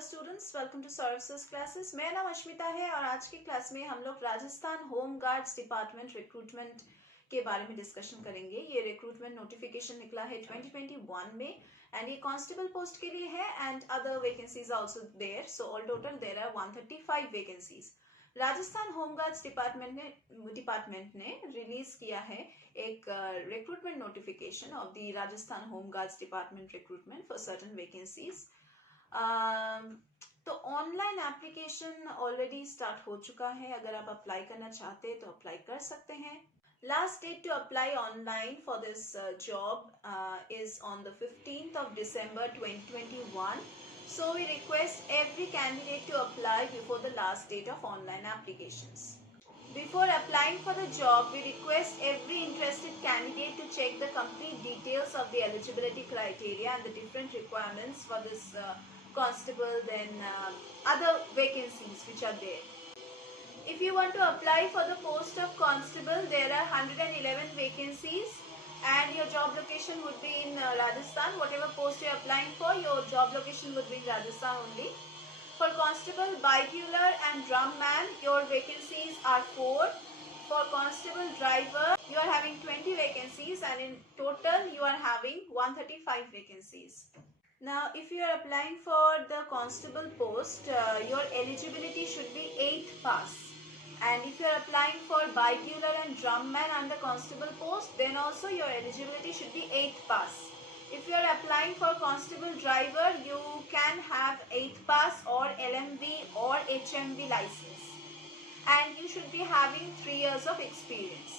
Students, welcome to Saurabh classes. मेरा नाम अश्मिता है और आज की क्लास में हम लोग Rajasthan home guards department recruitment के बारे में डिस्कशन करेंगे। ये रिक्रूटमेंट नोटिफिकेशन निकला है 2021 में एंड ये कांस्टेबल पोस्ट के लिए है and other vacancies also there. So all total there are 135 vacancies. Rajasthan home guards department ने रिलीज किया है एक recruitment notification of the Rajasthan home guards department recruitment for certain vacancies. तो ऑनलाइन एप्लीकेशन ऑलरेडी स्टार्ट हो चुका है। अगर आप अप्लाई करना चाहते हैं तो अप्लाई कर सकते हैं। Last date to apply online for this job is on the 15th of December 2021. So we request every candidate to apply before the last date of online applications. Before applying for the job, we request every interested candidate to check the complete details of the eligibility criteria and the different requirements for this constable, then other vacancies which are there. If you want to apply for the post of constable, there are 111 vacancies and your job location would be in Rajasthan. Whatever post you are applying for, your job location would be in Rajasthan only. For constable, bikular and drumman, your vacancies are 4. For constable driver, you are having 20 vacancies and in total you are having 135 vacancies. Now, if you are applying for the constable post, your eligibility should be 8th pass. And if you are applying for bikular and drumman and the constable post, then also your eligibility should be 8th pass. If you are applying for constable driver, you can have 8th pass or LMV or HMV license. And you should be having 3 years of experience.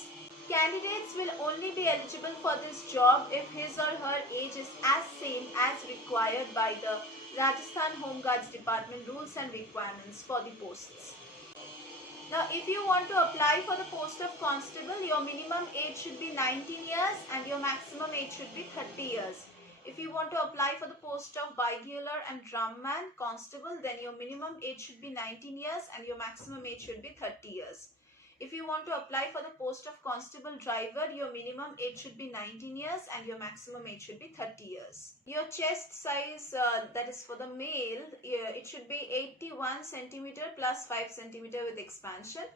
Candidates will only be eligible for this job if his or her age is as same as required by the Rajasthan Home Guards Department rules and requirements for the posts. Now, if you want to apply for the post of constable, your minimum age should be 19 years and your maximum age should be 30 years. If you want to apply for the post of bikular and drumman constable, then your minimum age should be 19 years and your maximum age should be 30 years. If you want to apply for the post of constable driver, your minimum age should be 19 years and your maximum age should be 30 years. Your chest size, that is for the male, it should be 81 centimeter plus 5 centimeter with expansion.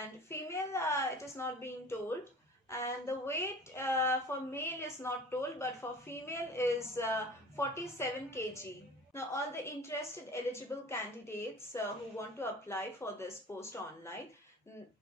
And female, it is not being told. And the weight for male is not told, but for female is 47 kg. Now, all the interested eligible candidates who want to apply for this post online,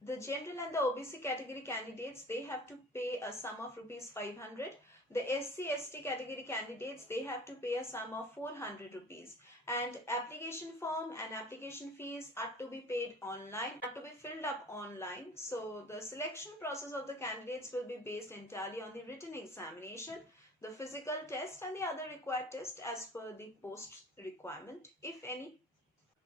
the general and the OBC category candidates, they have to pay a sum of rupees 500. The SC/ST category candidates, they have to pay a sum of 400 rupees. And application form and application fees are to be paid online, are to be filled up online. So the selection process of the candidates will be based entirely on the written examination, the physical test and the other required test as per the post requirement, if any.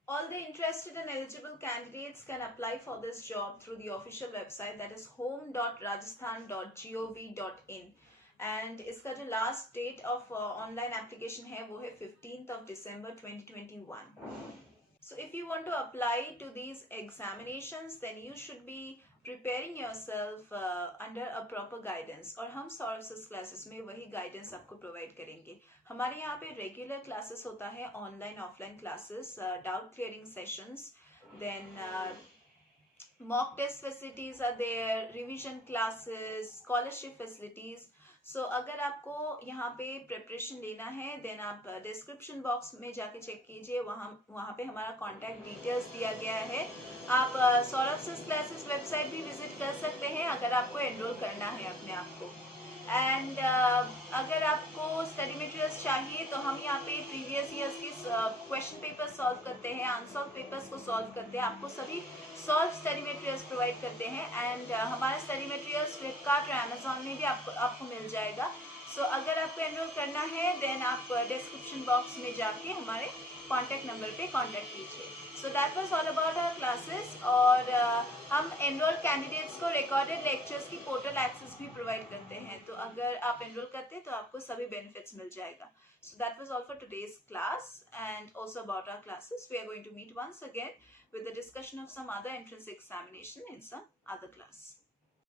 All the interested and eligible candidates can apply for this job through the official website, that is home.rajasthan.gov.in. and इसका जो last date of online application है वो है 15th of December 2021. So if you want to apply to these examinations, then you should be preparing yourself under a proper guidance. और हम Saurabh classes में वही guidance आपको प्रोवाइड करेंगे। हमारे यहाँ पे रेगुलर क्लासेस होता है, online offline classes, doubt clearing sessions, then mock test facilities are there, revision classes, scholarship facilities. So अगर आपको यहाँ पे प्रिपरेशन लेना है, देन आप डिस्क्रिप्शन बॉक्स में जाके चेक कीजिए, वहाँ पे हमारा कॉन्टैक्ट डिटेल्स दिया गया है। आप सौरभ क्लासेस वेबसाइट भी विजिट कर सकते हैं अगर आपको एनरोल करना है अपने आप को। एंड अगर आपको स्टडी मटेरियल्स चाहिए तो हम यहाँ पे प्रीवियस ईयर्स के क्वेश्चन पेपर सॉल्व करते हैं, अनसॉल्व पेपर्स को सॉल्व करते हैं, आपको सभी सॉल्व स्टडी मटेरियल्स प्रोवाइड करते हैं। एंड हमारा स्टडी मटेरियल्स फ्लिपकार्ट और अमेजोन में भी आपको मिल जाएगा। सो अगर आपको एनरोल करना है, देन आप डिस्क्रिप्शन बॉक्स में जाके हमारे कॉन्टैक्ट नंबर पे कॉन्टैक्ट कीजिए। So that was all about our classes. और हम एनरोल कैंडिडेट्स को रिकॉर्डेड लेक्चर्स की पोर्टल एक्सेस भी प्रोवाइड करते हैं, तो अगर आप एनरोल करते हैं तो आपको सभी बेनिफिट्स मिल जाएगा। So that was all for today's class and also about our classes. We are going to meet once again with the discussion of some other entrance examination in some other class.